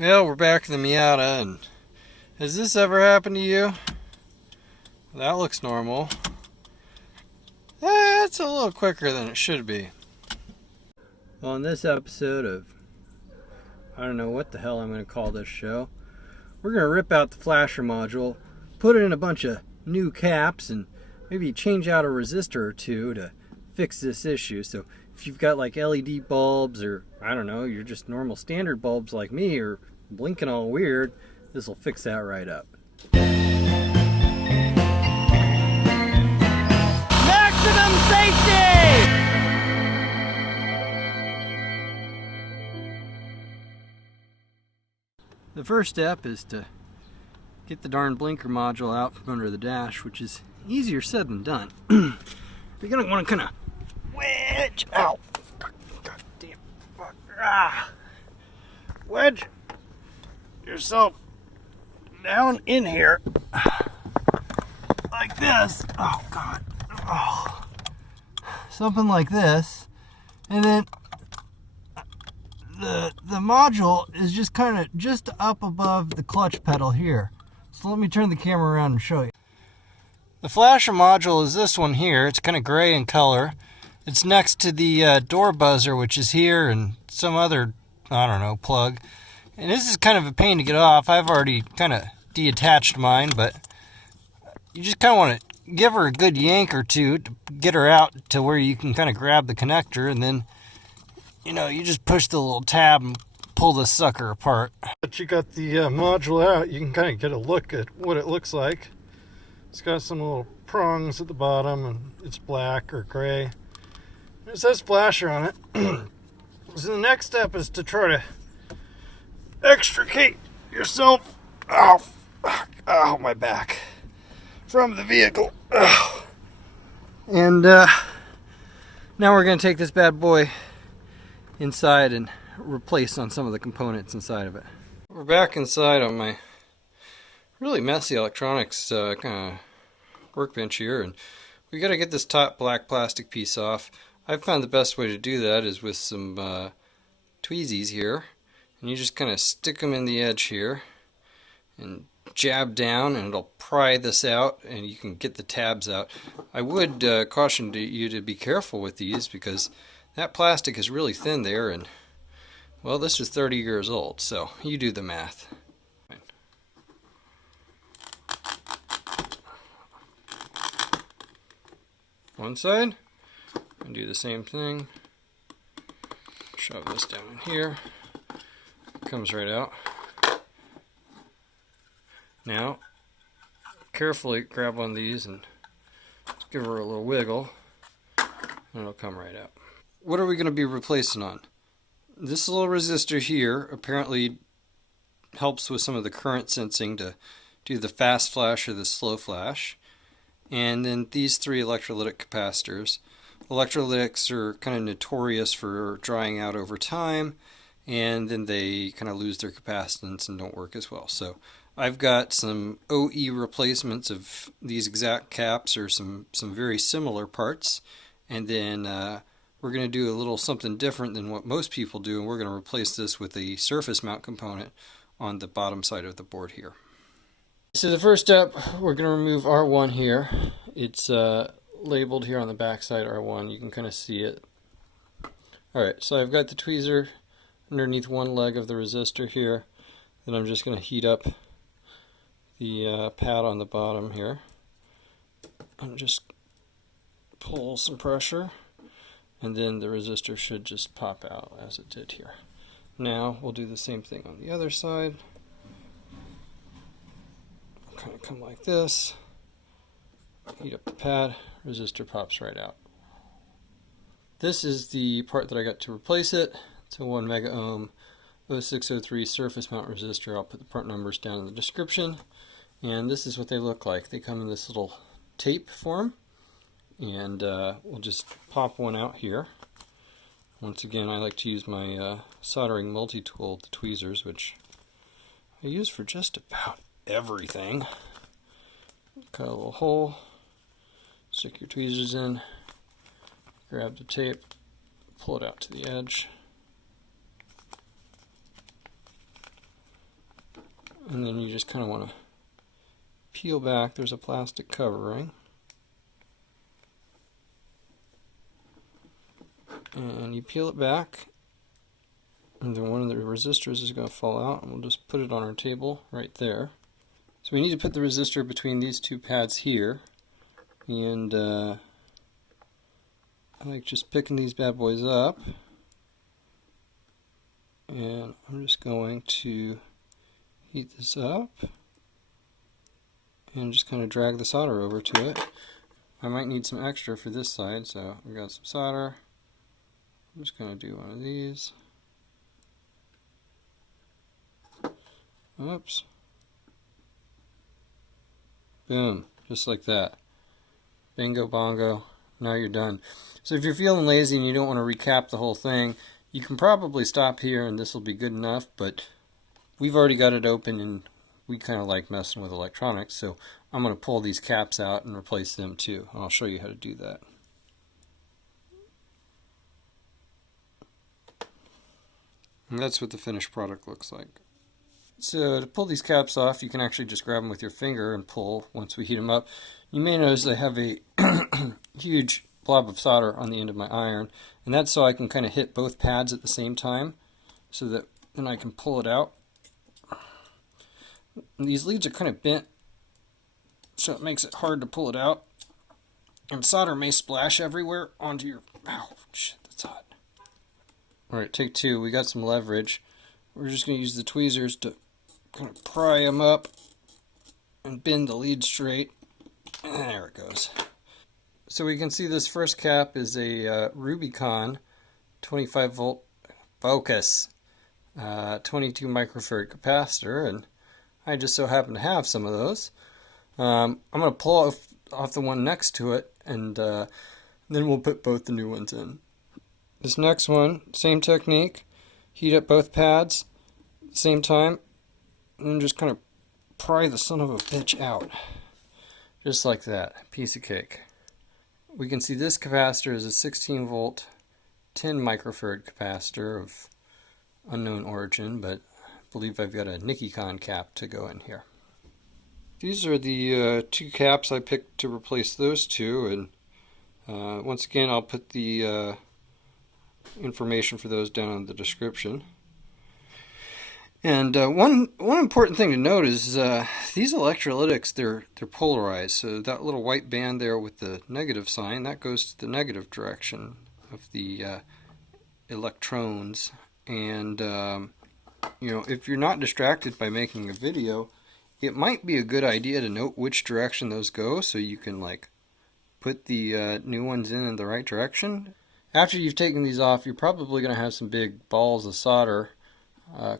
Well, we're back in the Miata, and has this ever happened to you? That looks normal. It's a little quicker than it should be. Well, in this episode of, I don't know what the hell I'm going to call this show, we're going to rip out the flasher module, put in a bunch of new caps, and maybe change out a resistor or two to fix this issue. So if you've got like LED bulbs, or I don't know, you're just normal standard bulbs like me, or blinking all weird, this will fix that right up. Maximum safety! The first step is to get the darn blinker module out from under the dash, which is easier said than done. You're gonna want to kind of wedge out. God damn, fuck. Wedge yourself down in here like this. Oh God. Oh. Something like this, and then the module is just kind of just up above the clutch pedal here. So let me turn the camera around and show you. The flasher module is this one here. It's kind of gray in color. It's next to the door buzzer, which is here, and some other, I don't know, plug. And this is kind of a pain to get off. I've already kind of detached mine, but you just kind of want to give her a good yank or two to get her out to where you can kind of grab the connector, and then, you know, you just push the little tab and pull the sucker apart. But you got the module out, you can kind of get a look at what it looks like. It's got some little prongs at the bottom, and it's black or gray. It says flasher on it. So the next step is to try to extricate yourself, my back, from the vehicle. And now we're going to take this bad boy inside and replace on some of the components inside of it. We're back inside on my really messy electronics kind of workbench here, and we got to get this top black plastic piece off. I've found the best way to do that is with some tweezies here, and you just kind of stick them in the edge here and jab down, and it'll pry this out, and you can get the tabs out. I would caution you to be careful with these, because that plastic is really thin there, and well, this is 30 years old, so you do the math. One side, and do the same thing. Shove this down in here. Comes right out. Now, carefully grab one of these and give her a little wiggle, and it'll come right out. What are we going to be replacing on? This little resistor here apparently helps with some of the current sensing to do the fast flash or the slow flash. And then these three electrolytic capacitors. Electrolytics are kind of notorious for drying out over time, and then they kind of lose their capacitance and don't work as well. So I've got some OE replacements of these exact caps, or some very similar parts, and then we're going to do a little something different than what most people do, and we're going to replace this with a surface mount component on the bottom side of the board here. So the first step, we're going to remove R1 here. It's labeled here on the back side R1. You can kind of see it. Alright, so I've got the tweezer underneath one leg of the resistor here. Then I'm just going to heat up the pad on the bottom here. And just pull some pressure, and then the resistor should just pop out as it did here. Now we'll do the same thing on the other side. Kind of come like this, heat up the pad, resistor pops right out. This is the part that I got to replace it. It's a 1 mega ohm 0603 surface mount resistor. I'll put the part numbers down in the description. And this is what they look like. They come in this little tape form, and we'll just pop one out here. Once again, I like to use my soldering multi-tool, the tweezers, which I use for just about everything. Cut a little hole, stick your tweezers in, grab the tape, pull it out to the edge, And then you just kind of want to peel back. There's a plastic covering. And you peel it back, and then one of the resistors is going to fall out, and we'll just put it on our table right there. So we need to put the resistor between these two pads here, and I like just picking these bad boys up, and I'm just going to heat this up and just kind of drag the solder over to it. I might need some extra for this side, so I've got some solder. I'm just going to do one of these. Oops. Boom. Just like that. Bingo bongo. Now you're done. So if you're feeling lazy and you don't want to recap the whole thing, you can probably stop here and this will be good enough, but we've already got it open and we kind of like messing with electronics, so I'm going to pull these caps out and replace them too. I'll show you how to do that. And that's what the finished product looks like. So to pull these caps off, you can actually just grab them with your finger and pull once we heat them up. You may notice I have a huge blob of solder on the end of my iron, and that's so I can kind of hit both pads at the same time so that then I can pull it out. And these leads are kind of bent, so it makes it hard to pull it out. And solder may splash everywhere onto your... Ow, shit, that's hot. Alright, take two. We got some leverage. We're just going to use the tweezers to kind of pry them up and bend the lead straight. And there it goes. So we can see this first cap is a Rubicon 25 volt focus 22 microfarad capacitor, and I just so happen to have some of those. I'm going to pull off the one next to it, and then we'll put both the new ones in. This next one, same technique. Heat up both pads at the same time, and then just kind of pry the son of a bitch out. Just like that. Piece of cake. We can see this capacitor is a 16 volt 10 microfarad capacitor of unknown origin, but I believe I've got a Nikon cap to go in here. These are the two caps I picked to replace those two, and once again I'll put the information for those down in the description. And one important thing to note is these electrolytics, they're polarized. So that little white band there with the negative sign, that goes to the negative direction of the electrons. And you know, if you're not distracted by making a video, it might be a good idea to note which direction those go, so you can like put the new ones in the right direction. After you've taken these off, you're probably going to have some big balls of solder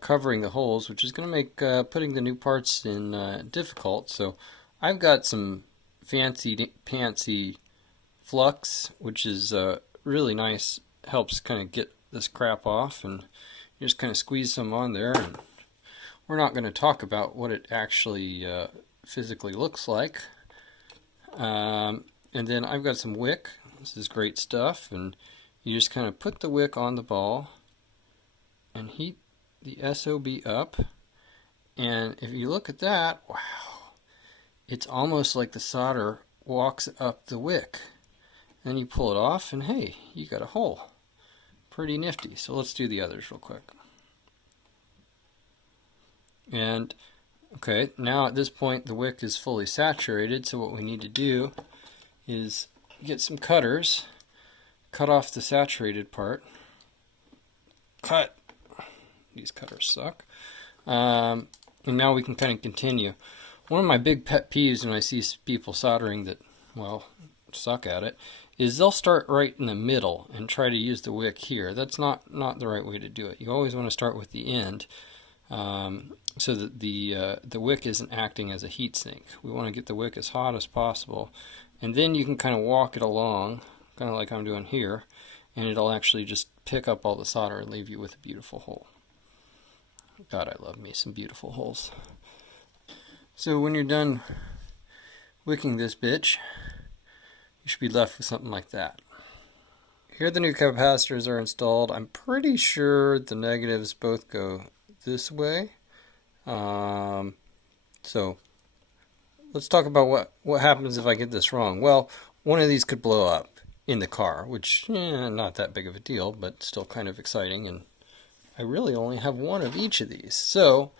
covering the holes, which is going to make putting the new parts in difficult. So I've got some fancy flux, which is really nice, helps kind of get this crap off, and you just kind of squeeze some on there. And we're not going to talk about what it actually physically looks like. And then I've got some wick. This is great stuff, and you just kind of put the wick on the ball and heat the SOB up, and if you look at that, wow, it's almost like the solder walks up the wick. Then you pull it off and hey, you got a hole. Pretty nifty. So let's do the others real quick. And okay, now at this point the wick is fully saturated, so what we need to do is get some cutters, cut off the saturated part. Cut! These cutters suck. And now we can kind of continue. One of my big pet peeves when I see people soldering that, well, suck at it, is they'll start right in the middle and try to use the wick here. That's not the right way to do it. You always want to start with the end, so that the wick isn't acting as a heat sink. We want to get the wick as hot as possible, and then you can kind of walk it along, kind of like I'm doing here, and it'll actually just pick up all the solder and leave you with a beautiful hole. God, I love me some beautiful holes. So when you're done wicking this bitch, you should be left with something like that. Here the new capacitors are installed. I'm pretty sure the negatives both go this way. So let's talk about what happens if I get this wrong. Well, one of these could blow up in the car, which not that big of a deal, but still kind of exciting. And I really only have one of each of these. So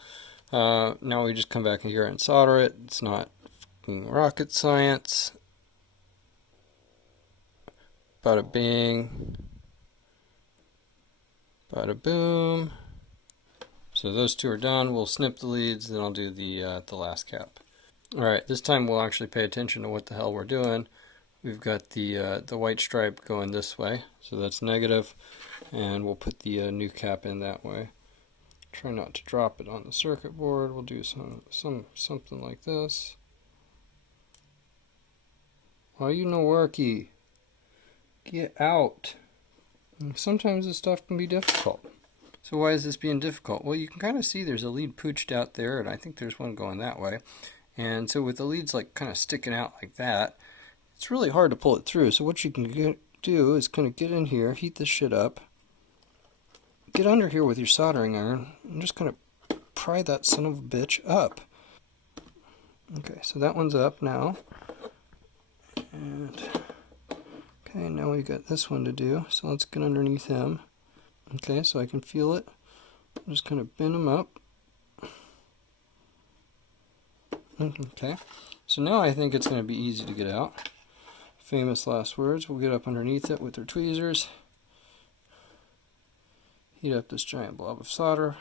now we just come back in here and solder it. It's not rocket science. Bada bing. Bada boom. So those two are done. We'll snip the leads, then I'll do the last cap. Alright, this time we'll actually pay attention to what the hell we're doing. We've got the white stripe going this way, so that's negative, and we'll put the new cap in that way. Try not to drop it on the circuit board. We'll do something like this. Why you no worky? Get out. Sometimes this stuff can be difficult. So why is this being difficult? Well, you can kind of see there's a lead pooched out there, and I think there's one going that way. And so with the leads like kind of sticking out like that, it's really hard to pull it through. So what you can do is kind of get in here, heat this shit up, get under here with your soldering iron, and just kind of pry that son of a bitch up. Okay, so that one's up now. And okay, now we've got this one to do. So let's get underneath him. Okay, so I can feel it. I'll just kind of bend him up. Okay, so now I think it's going to be easy to get out. Famous last words. We'll get up underneath it with our tweezers. Heat up this giant blob of solder.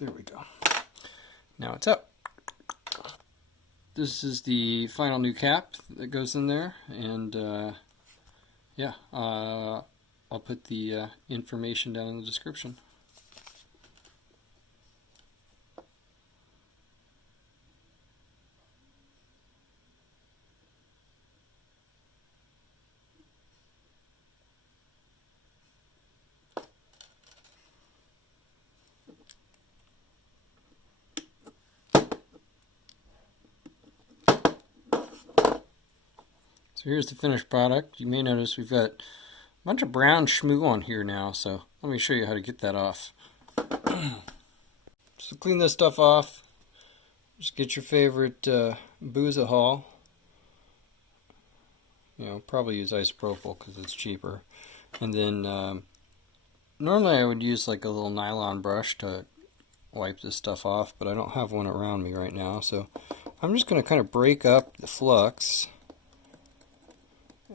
There we go. Now it's up. This is the final new cap that goes in there, and yeah, I'll put the information down in the description. So here's the finished product. You may notice we've got a bunch of brown schmoo on here now, so let me show you how to get that off. So clean this stuff off. Just get your favorite Boozahol. You know, probably use isopropyl because it's cheaper. And then normally I would use like a little nylon brush to wipe this stuff off, but I don't have one around me right now, so I'm just going to kind of break up the flux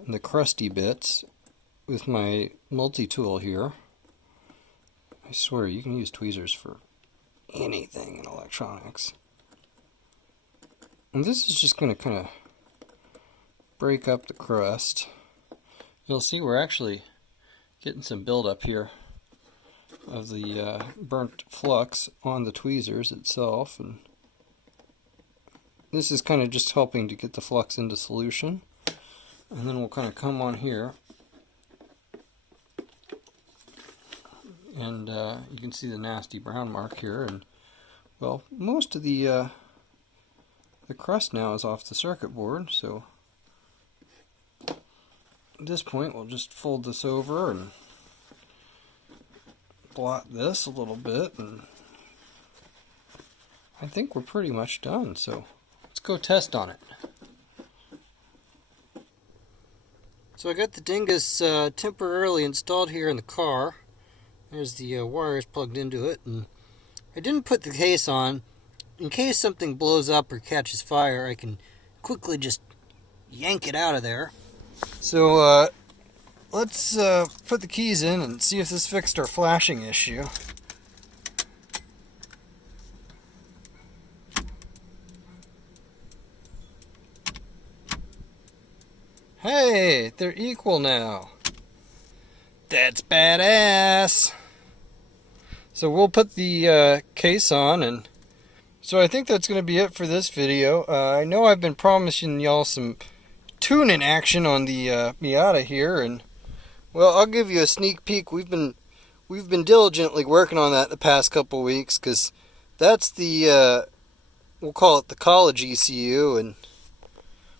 and the crusty bits with my multi-tool here. I swear you can use tweezers for anything in electronics. And this is just going to kind of break up the crust. You'll see we're actually getting some buildup here of the burnt flux on the tweezers itself, and this is kind of just helping to get the flux into solution. And then we'll kind of come on here, and you can see the nasty brown mark here, and well, most of the crust now is off the circuit board, so at this point we'll just fold this over and blot this a little bit, and I think we're pretty much done, so let's go test on it. So I got the dingus temporarily installed here in the car. There's the wires plugged into it, and I didn't put the case on. In case something blows up or catches fire, I can quickly just yank it out of there. So let's put the keys in and see if this fixed our flashing issue. Hey, they're equal now. That's badass. So we'll put the case on, and so I think that's going to be it for this video. I know I've been promising y'all some tuning action on the Miata here, and well, I'll give you a sneak peek. We've been diligently working on that the past couple weeks, because that's the we'll call it the college ECU, and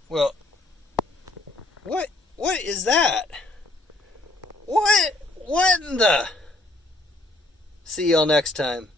well, what is that? What in the? See y'all next time.